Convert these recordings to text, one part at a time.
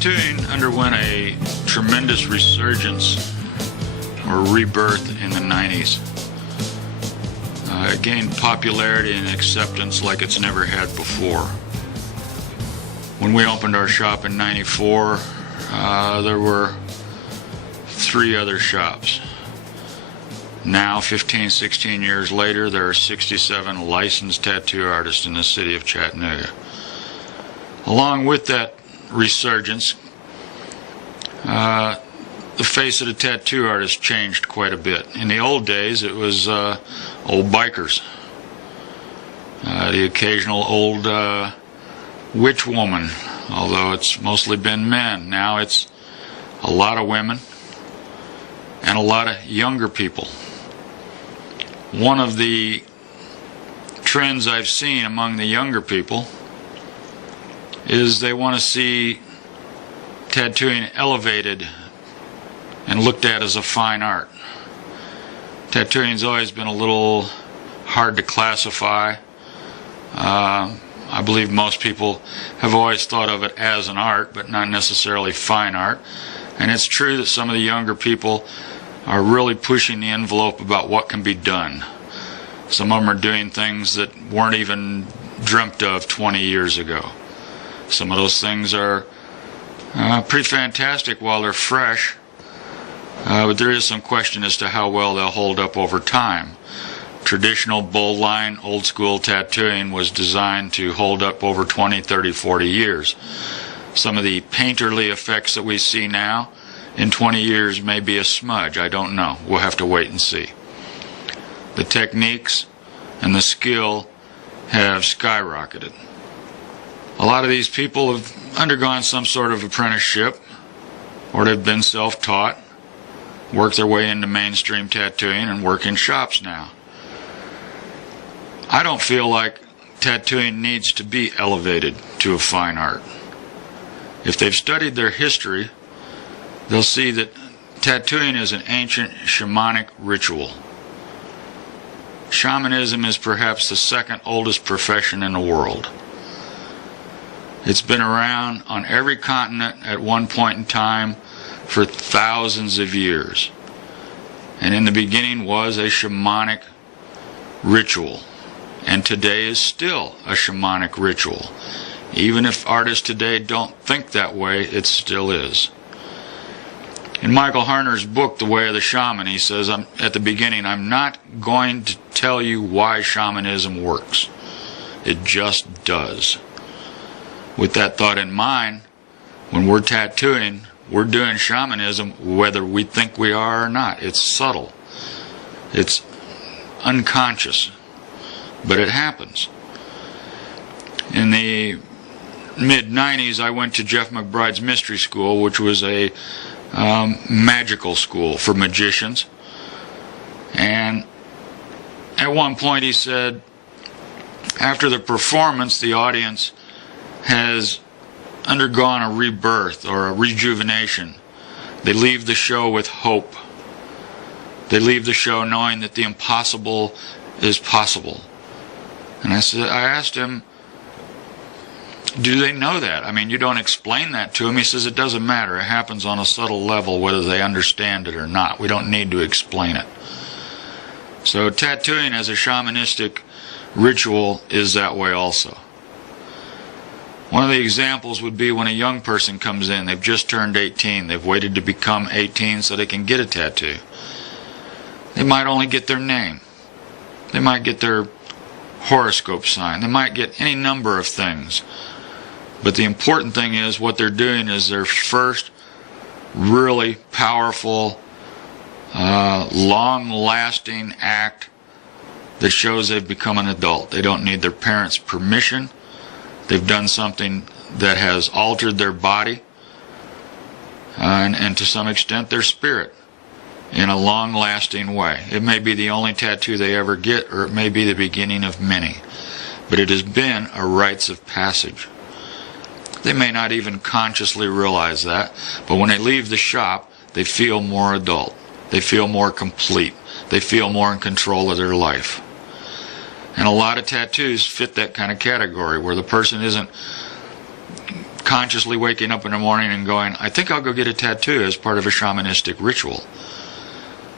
Tattooing underwent a tremendous resurgence or rebirth in the 90s. It gained popularity and acceptance like it's never had before. When we opened our shop in 94, there were 3 other shops. Now, 15, 16 years later, there are 67 licensed tattoo artists in the city of Chattanooga. Along with that resurgence, the face of the tattoo artist changed quite a bit. In the old days, it was old bikers, the occasional old witch woman, although it's mostly been men. Now it's a lot of women and a lot of younger people. One of the trends I've seen among the younger people is they want to see tattooing elevated and looked at as a fine art. Tattooing's always been a little hard to classify. I believe most people have always thought of it as an art, but not necessarily fine art. And it's true that some of the younger people are really pushing the envelope about what can be done. Some of them are doing things that weren't even dreamt of 20 years ago. Some of those things are pretty fantastic while they're fresh, but there is some question as to how well they'll hold up over time. Traditional bold line, old school tattooing was designed to hold up over 20, 30, 40 years. Some of the painterly effects that we see now in 20 years may be a smudge. I don't know. We'll have to wait and see. The techniques and the skill have skyrocketed. A lot of these people have undergone some sort of apprenticeship, or they've been self-taught, worked their way into mainstream tattooing, and work in shops now. I don't feel like tattooing needs to be elevated to a fine art. If they've studied their history, they'll see that tattooing is an ancient shamanic ritual. Shamanism is perhaps the second oldest profession in the world. It's been around on every continent at one point in time for thousands of years. And in the beginning was a shamanic ritual. And today is still a shamanic ritual. Even if artists today don't think that way, it still is. In Michael Harner's book, The Way of the Shaman, he says, at the beginning, I'm not going to tell you why shamanism works. It just does. With that thought in mind, when we're tattooing, we're doing shamanism whether we think we are or not. It's subtle. It's unconscious. But it happens. In the mid-90s, I went to Jeff McBride's Mystery School, which was a magical school for magicians. And at one point he said, after the performance, the audience has undergone a rebirth or a rejuvenation. They leave the show with hope. They leave the show knowing that the impossible is possible. And I asked him, do they know that? I mean, you don't explain that to them. He says it doesn't matter. It happens on a subtle level whether they understand it or not. We don't need to explain it. So tattooing as a shamanistic ritual is that way also. One of the examples would be when a young person comes in. They've just turned 18. They've waited to become 18 so they can get a tattoo. They might only get their name. They might get their horoscope sign. They might get any number of things. But the important thing is what they're doing is their first really powerful, long-lasting act that shows they've become an adult. They don't need their parents' permission. They've done something that has altered their body and to some extent their spirit in a long-lasting way. It may be the only tattoo they ever get, or it may be the beginning of many. But it has been a rites of passage. They may not even consciously realize that, but when they leave the shop, they feel more adult. They feel more complete. They feel more in control of their life. And a lot of tattoos fit that kind of category, where the person isn't consciously waking up in the morning and going, I think I'll go get a tattoo as part of a shamanistic ritual.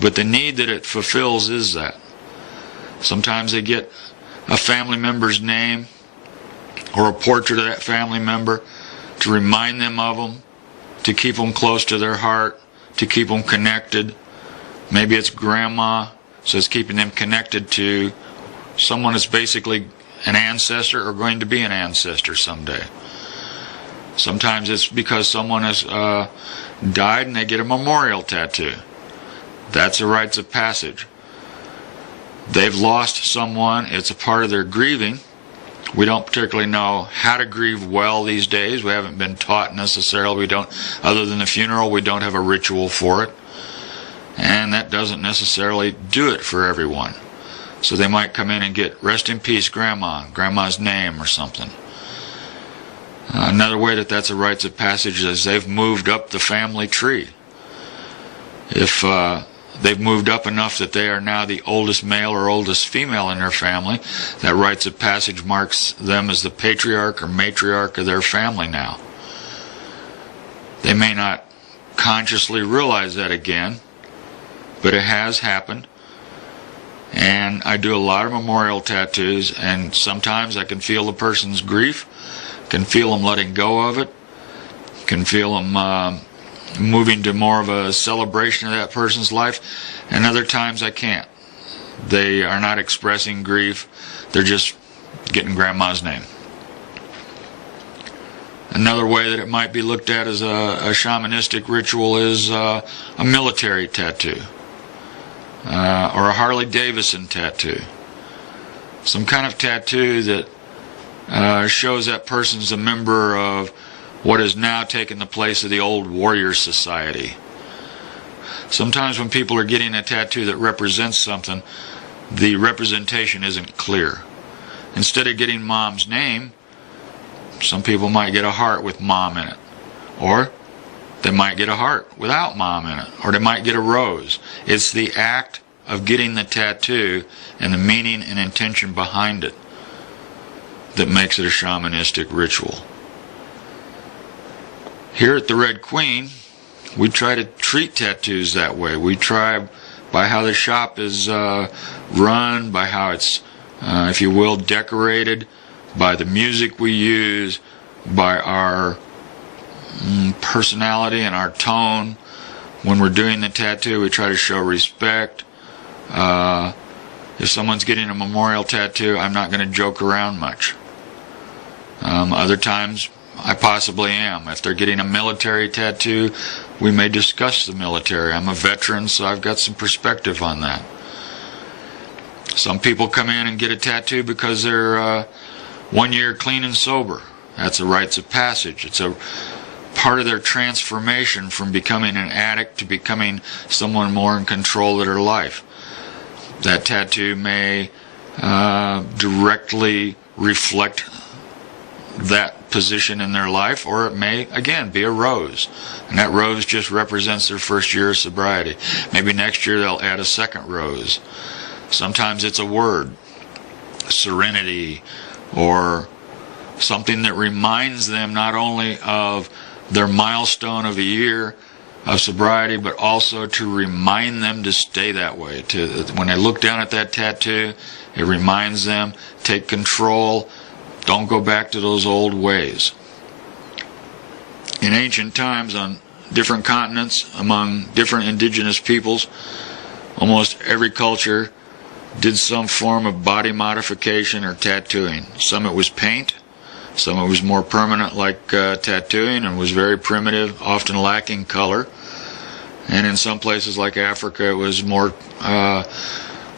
But the need that it fulfills is that. Sometimes they get a family member's name or a portrait of that family member to remind them of them, to keep them close to their heart, to keep them connected. Maybe it's grandma, so it's keeping them connected to someone that's basically an ancestor or going to be an ancestor someday. Sometimes it's because someone has died and they get a memorial tattoo. That's a rites of passage. They've lost someone. It's a part of their grieving. We don't particularly know how to grieve well these days. We haven't been taught necessarily. We don't, other than the funeral, we don't have a ritual for it. And that doesn't necessarily do it for everyone. So they might come in and get rest in peace grandma, grandma's name or something. Another way that that's a rites of passage is they've moved up the family tree. If they've moved up enough that they are now the oldest male or oldest female in their family, that rites of passage marks them as the patriarch or matriarch of their family now. They may not consciously realize that again, but it has happened. And I do a lot of memorial tattoos, and sometimes I can feel the person's grief, can feel them letting go of it, can feel them moving to more of a celebration of that person's life, and other times I can't. They are not expressing grief, they're just getting grandma's name. Another way that it might be looked at as a shamanistic ritual is a military tattoo, or a Harley Davidson tattoo. Some kind of tattoo that shows that person's a member of what has now taken the place of the old warrior society. Sometimes when people are getting a tattoo that represents something, the representation isn't clear. Instead of getting mom's name, some people might get a heart with mom in it. Or they might get a heart without mom in it. Or they might get a rose. It's the act of getting the tattoo and the meaning and intention behind it that makes it a shamanistic ritual. Here at the Red Queen, we try to treat tattoos that way. We try by how the shop is run, by how it's, if you will, decorated, by the music we use, by our personality and our tone. When we're doing the tattoo, we try to show respect. If someone's getting a memorial tattoo, I'm not going to joke around much. Other times, I possibly am. If they're getting a military tattoo, we may discuss the military. I'm a veteran, so I've got some perspective on that. Some people come in and get a tattoo because they're 1 year clean and sober. That's a rites of passage. It's a part of their transformation from becoming an addict to becoming someone more in control of their life. That tattoo may directly reflect that position in their life, or it may, again, be a rose. And that rose just represents their first year of sobriety. Maybe next year they'll add a second rose. Sometimes it's a word, serenity, or something that reminds them not only of their milestone of a year of sobriety, but also to remind them to stay that way. When they look down at that tattoo, it reminds them, take control, don't go back to those old ways. In ancient times, on different continents, among different indigenous peoples, almost every culture did some form of body modification or tattooing. Some it was paint, some it was more permanent like tattooing and was very primitive, often lacking color. And in some places like Africa, it was more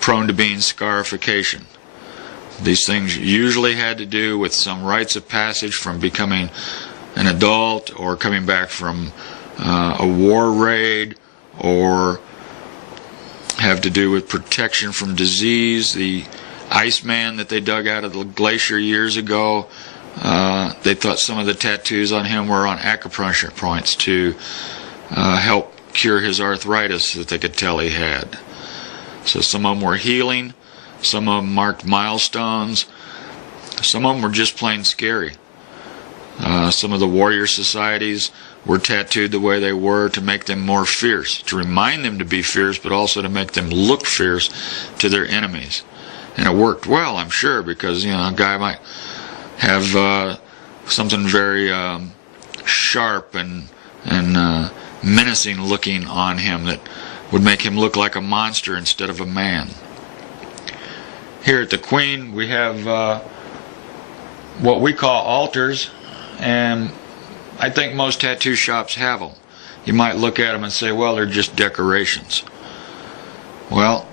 prone to being scarification. These things usually had to do with some rites of passage from becoming an adult, or coming back from a war raid, or have to do with protection from disease. The Iceman that they dug out of the glacier years ago, they thought some of the tattoos on him were on acupuncture points to help cure his arthritis that they could tell he had. So some of them were healing, some of them marked milestones, some of them were just plain scary. Some of the warrior societies were tattooed the way they were to make them more fierce, to remind them to be fierce, but also to make them look fierce to their enemies. And it worked well, I'm sure, because a guy might have something very sharp and menacing looking on him that would make him look like a monster instead of a man. Here at the Queen, we have what we call altars, and I think most tattoo shops have them. You might look at them and say, well, they're just decorations. Well,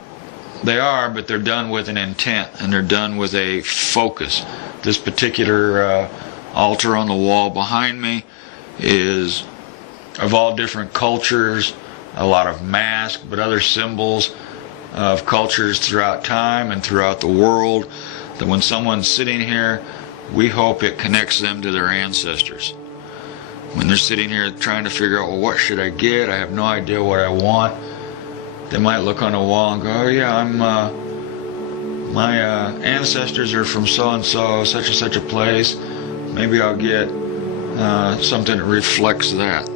they are, but they're done with an intent, and they're done with a focus. This particular altar on the wall behind me is of all different cultures, a lot of masks, but other symbols of cultures throughout time and throughout the world, that when someone's sitting here, we hope it connects them to their ancestors. When they're sitting here trying to figure out, well, what should I get? I have no idea what I want. They might look on the wall and go, oh yeah, my ancestors are from so-and-so, such and such a place. Maybe I'll get something that reflects that.